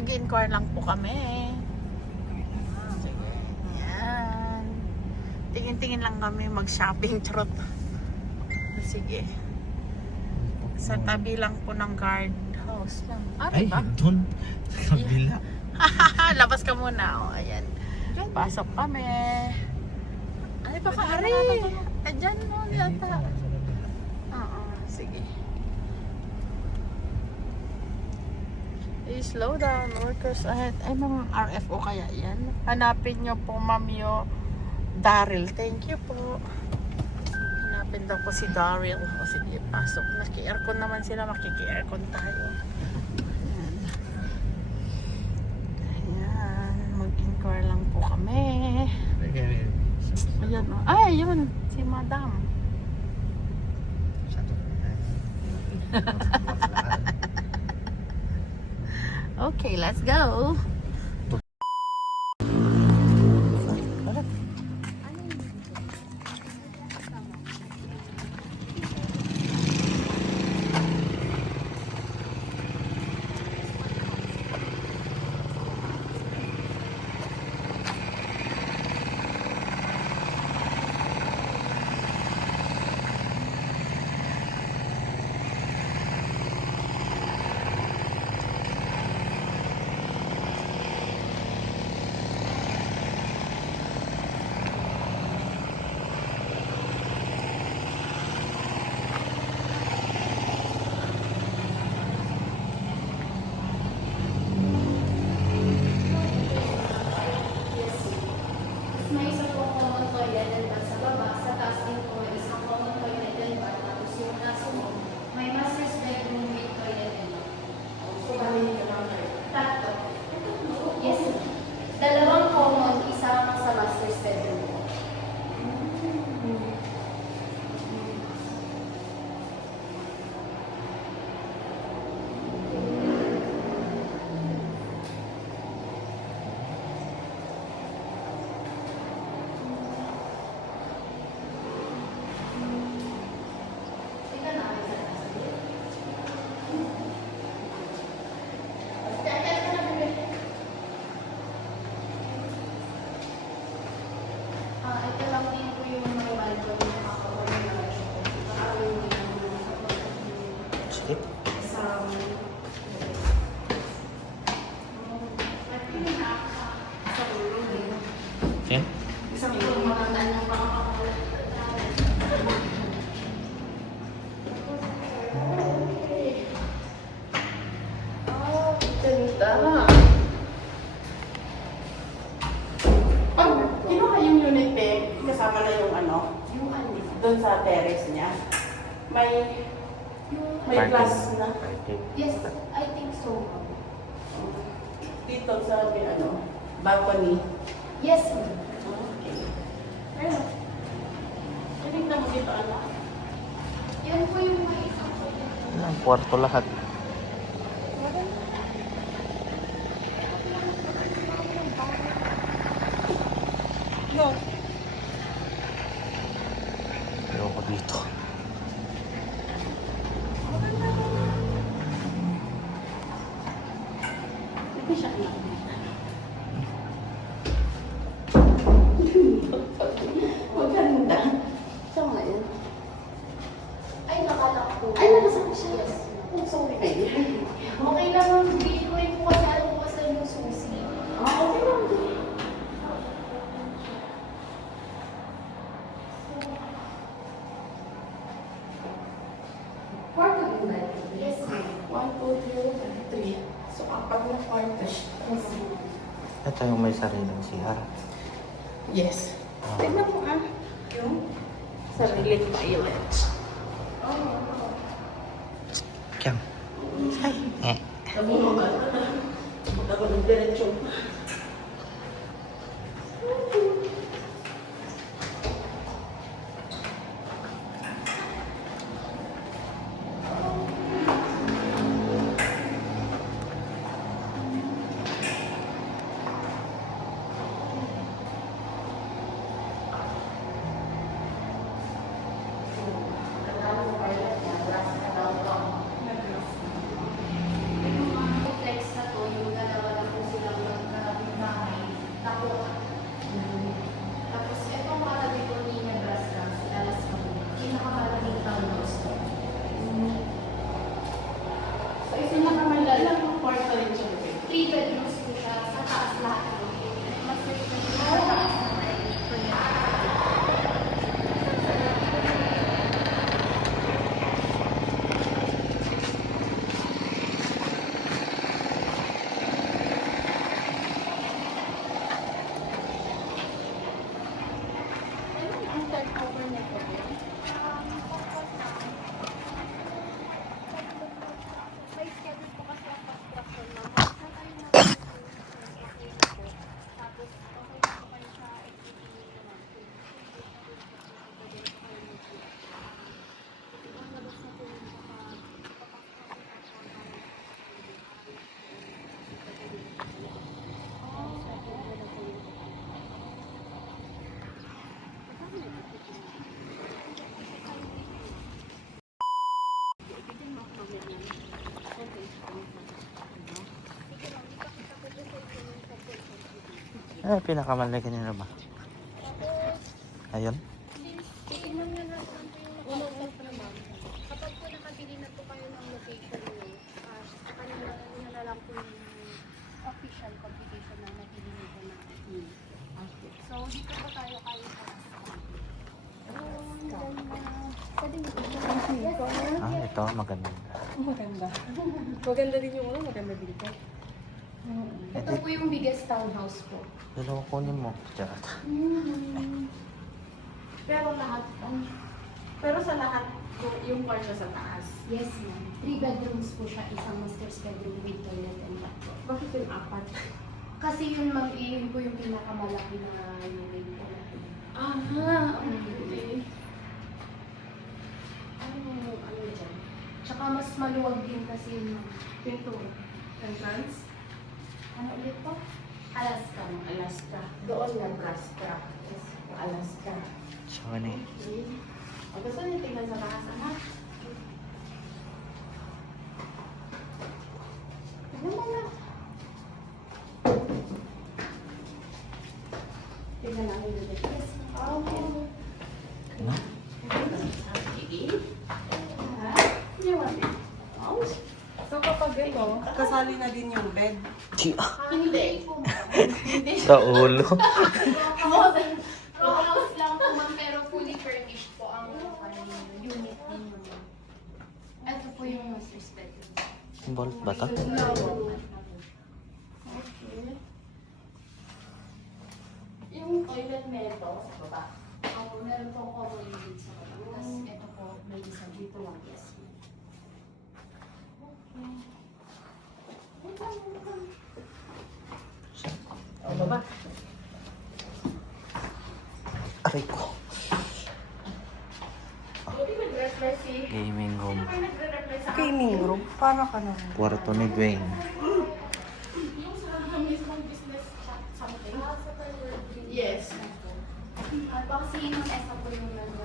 mag-inquire lang po kami. Sige. Yan. Tingin-tingin lang kami, mag-shopping. Trot. Sige. Sa tabi lang po ng guard house lang. Ay, Diba? doon. Sa kabila. Labas ka muna. O, ayan. Pasok kami. Ay, baka ari. Diyan no, yata. Oo, sige. Slow down, workers ahead. Ay, mga RFO kaya yan. Hanapin nyo po, Mamyo Daryl. Thank you po. Hanapin daw po si Daryl. O sige, pasok. Naki-aircon naman sila. Makiki-aircon tayo. Ayan. Ayan. Mag-inquire lang po kami. Ayan. Ay, yun. Si Madam. Okay, let's go. May isa pong common toilet and bath sa baba. Sa taas din po may isang common toilet and bath. Tapos yung nasa mo, may master's bedroom with toilet and bath. So, bali nyo lang kayo? Tatlo. Yes. Dalawang common, isa sa master's bedroom po. Ito lang din po yung may balcony na kakaroon na siya po. Kakaroon din Sige. sa ulo din. Yan. Isang ulo matandaan ng pakakaroon. Oh, ganda. Pag kinuha yung unit eh, kasama na yung ano, Yung ano? doon sa terrace niya. May glass na. Yes, I think so. Dito sa may ano, balcony. Yes. Okay. Ayun. Tingnan mo dito ano. Yan po yung may isang po. Ang kwarto lahat. No. Ayoko dito. Hindi siya anak. Maganda. Saan nga yun? Ay, nakalak po. Ay, nakasama siya. Yes. Oh, sorry baby. Okay lang, bigay ko rin po kasi alam ko kasi yung susi. Okay lang. Kwarto yung bed. Yes, ma'am. 1, 2, 3. So, apat na kwarto siya. Ito yung may sariling CR. Yes. Tignan mo yung sariling toilet. Kyan. Ay. Eh. Sabi mo ba? Ako ng diretso. Flex na to, yung dalawa Ay, pinakamalaki nyo ba? Ayun. Tingnan nyo na lang po yung nakausap na ma'am. Kapag po nakabili na po kayo ng location nyo, sa kanila na lang po yung official computation na nabili nyo po na. So, dito po tayo kayo pa. Pwede nyo po. Ah, ito, maganda. Maganda. Maganda din yung maganda din po. Ito po yung biggest townhouse po. Pero kunin mo. Charot. Pero lahat, pero sa lahat, yung kwarto sa taas. Yes, ma'am. 3 bedrooms po siya, isang master's bedroom with toilet and bathroom. Bakit yung apat? Kasi yun, ma'am, yun po yung pinakamalaki na unit po natin. Okay. Ano dyan? Tsaka mas maluwag din kasi yun, ma'am. Pinto. Entrance? Ano ulit po? Alaska, ma'am. Alaska. Doon Nebraska. Yes, Alaska. So, ano eh. Okay. O, gusto niyo tingnan sa taas, anak? Tingnan mo na. Tingnan namin dito. Yes. Okay. Ano? Sige. Ha? You want it? Oh. So kapag ito, kasali na din yung bed. Hindi. Hindi. Sa ulo. Row house lang po, ma'am, pero fully furnished po ang unit ninyo. Ito po yung master's bedroom. Bolt ba to? Okay. Yung toilet nito sa baba. Ako, meron po common unit sa baba. Tapos ito po, may isa dito lang. Yes, ma'am. O, baba. Aray ko. Hindi nag-reply si... Gaming room. May nagre-reply sa Gaming room. Para ka naman. Kwarto ni Dwayne. yung sa mismong business chat something. Yes. At po kasi yung esa po yung nag-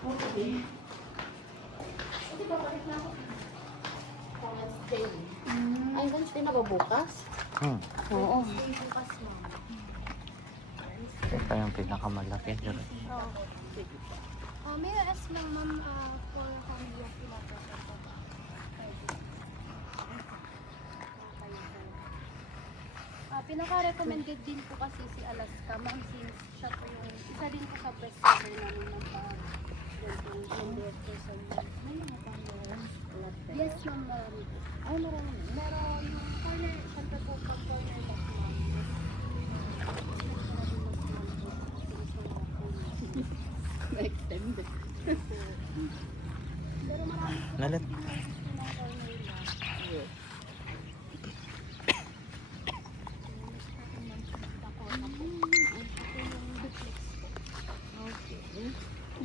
Okay. Kasi babalik na ako. Wednesday. Ay, Wednesday na ba bukas? Oo. Stay bukas, ma'am. Ito yung pinakamalaki. Charot. May I ask lang, ma'am, for how many of you na po? Pinaka-recommended din po kasi si Alaska, ma'am, since siya po yung isa din po sa bestseller namin ng Yes, ma'am, marami po. Ay, marami. Meron yung corner, syempre po pag corner lock, ma'am. Na-extended. Pero marami po Nalit. ng corner lock.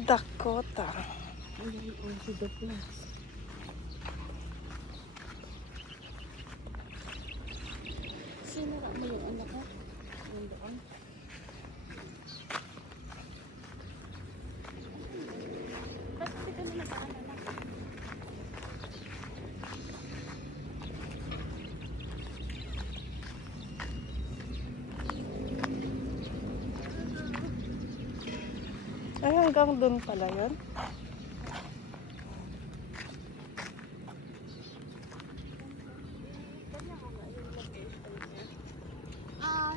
Dakota. Sinara mo yung anak ko? Nandoon. Bakit hindi ka na nag-aanak? Ay, hanggang doon pala yun.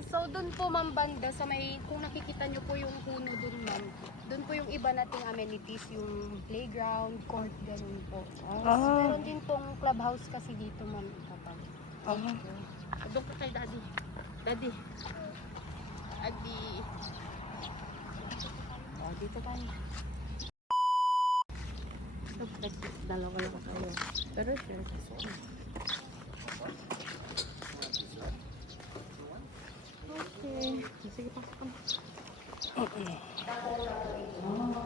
So doon po, ma'am, banda sa may, kung nakikita nyo po yung puno doon, ma'am, doon po yung iba nating amenities, yung playground, court, ganun po. Meron din pong clubhouse kasi dito, ma'am, kapag. Doon ka kay Daddy. Daddy. Daddy. Oh, dito tayo. Dalawa lang tayo. Pero sure, kasi. Okay. Sige, pasok ka.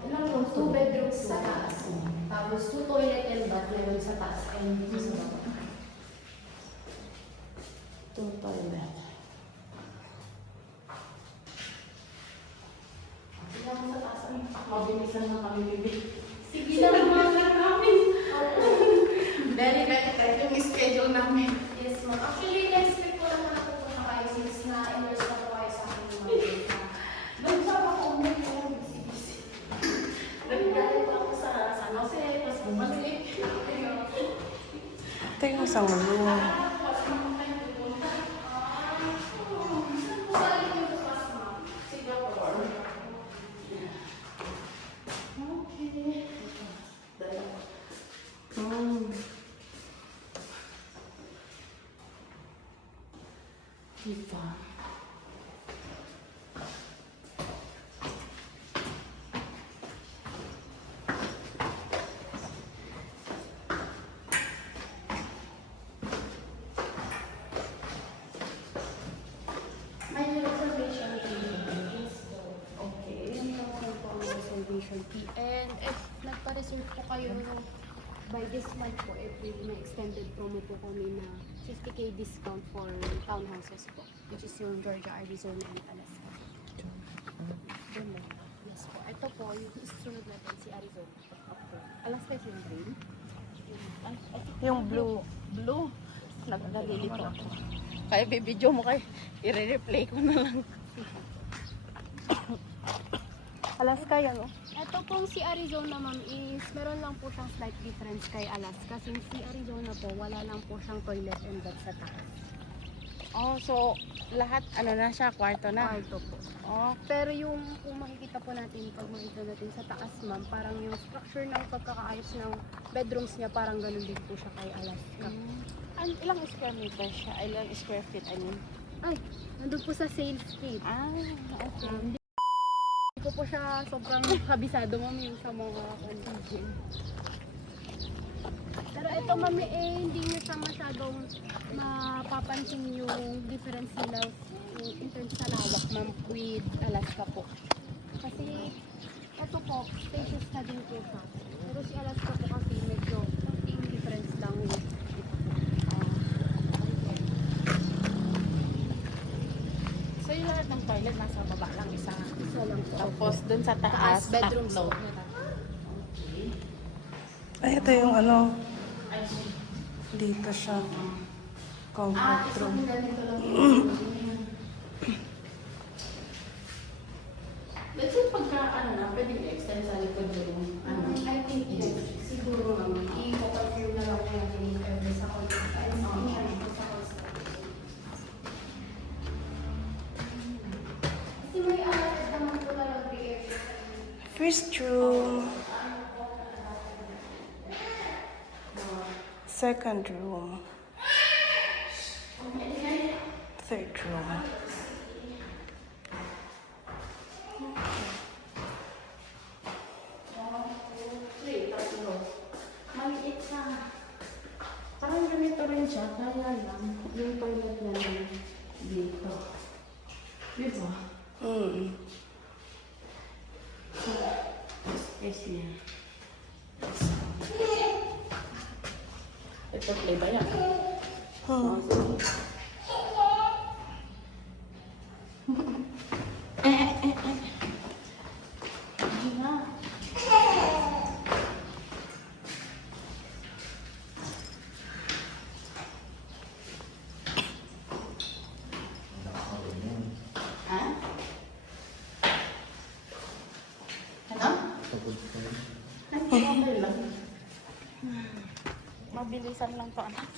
Ilang room? 2 bedrooms sa taas. Tapos 2 toilet and bath meron sa taas and dito sa baba. Ito toilet. Ilang sa taas ay Mabilisan na kami bibig. sige lang, ma'am. Very tight yung schedule isang room. Diba? May reservation fee. Okay. Yan lang po ang reservation fee. And if nagpa-reserve po kayo by this month po, April, may extended promo po kami na 50K discount for townhouses po, which is yung Georgia, Arizona, and Alaska. Doon lang. Yes po. Ito po, yung sunod natin si Arizona. Alaska is yung green. Yung blue. Blue. Nalilito ako. Kaya bibidyo mo kay i-replay ko na lang. Alaska yan, oh. Ito pong si Arizona, ma'am, is meron lang po siyang slight difference kay Alaska. Since si Arizona po, wala lang po siyang toilet and bed sa taas. Oh, so lahat ano na siya, kwarto na. Kwarto po. Oh, Pero yung kung makikita po natin, pag makikita natin sa taas, ma'am, parang yung structure ng pagkakaayos ng bedrooms niya, parang ganun din po siya kay Alaska. ilang square meter siya? Ilang square feet, I mean? Ay, nandun po sa sales street. Okay. Hindi ko po siya sobrang kabisado, ma'am, yung sa mga condition. Pero ito, ma'am, hindi niyo siya masyadong mapapansin yung difference nila in terms sa lawak, ma'am, with Alaska po. Kasi ito po, spacious na din po siya. Pero si Alaska po kasi medyo konting difference lang with So yung lahat ng toilet nasa baba lang isa. isa lang po. Tapos dun sa taas, Taas, bedrooms tatlo. po. Ay, ito yung ano. Dito siya. Comfort room. Let's say pagka ano na, pwede i-extend sa likod yung ano. I think yes. Siguro ma'am, i-confirm na lang po natin yung every sa contract. Ay, sa contract. Kasi may allotted naman po talaga the area. First room. Second room. Third room. Maliit siya. Parang ganito rin siya, kaya lang yung toilet na lang dito. Diba? Space niya. Ito play ba yan? Oh, sige. Hindi na. Ha? Ano? Okay lang. Mabilisan lang to, anak.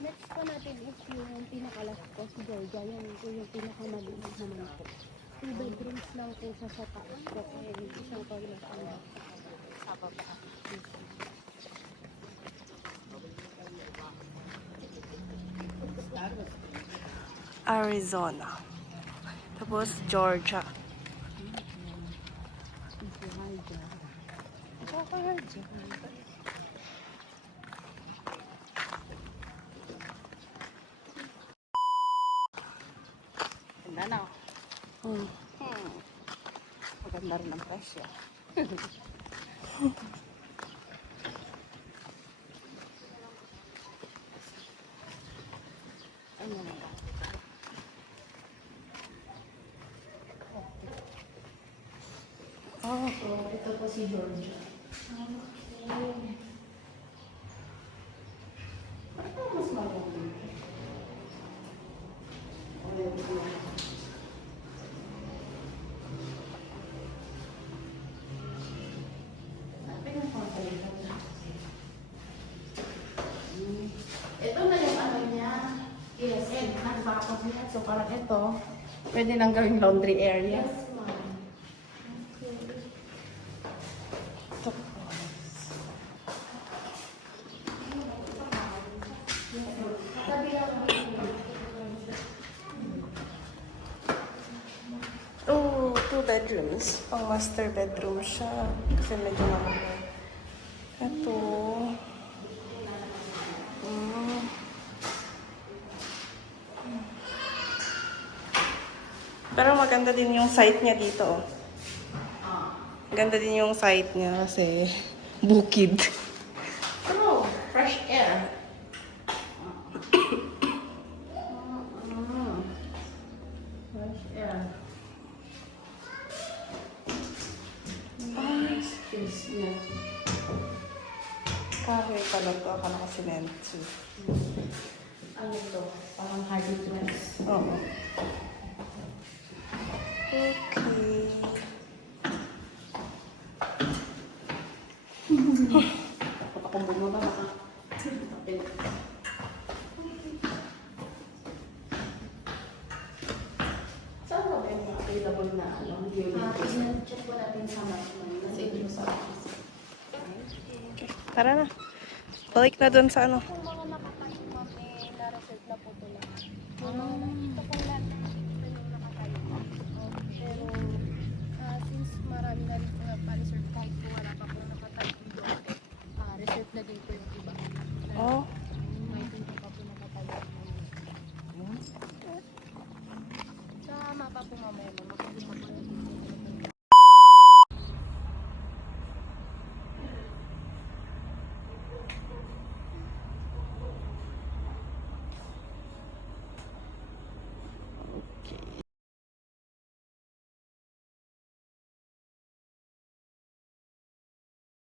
Next po natin is yung pinaka-last po si Georgia. Yan po yung pinakamaliit naman po. 2 bedrooms lang po siya sa taas po. And isang toilet lang sa baba. Arizona. Tapos Georgia. Ganda na. Hmm. Maganda rin ang presyo. Ano na ba? Oh, So, ito po si Georgia. Mas malaki. Ito So parang ito, pwede nang gawing laundry area. Yes, ma'am. Tabi lang po. Oh, 2 bedrooms. Pang master bedroom siya. Kasi medyo malaki. Ito. Mm. Pero maganda din yung site niya dito. Oh. Ganda din yung site niya kasi bukid. True, fresh air. Fresh air. Space niya. Kahoy pala to. Akala ko cement. Ano to? Parang hardwood. Oo. Okay. Kapag akong bumaba, baka tapin. Saan ba yung mga available na unit? Check po natin sa Matman. Nasa inyo sa office. Tara na. Balik na dun sa ano. Kung mga makakain, ma'am, na-reserve na po ito lang. Ito po lahat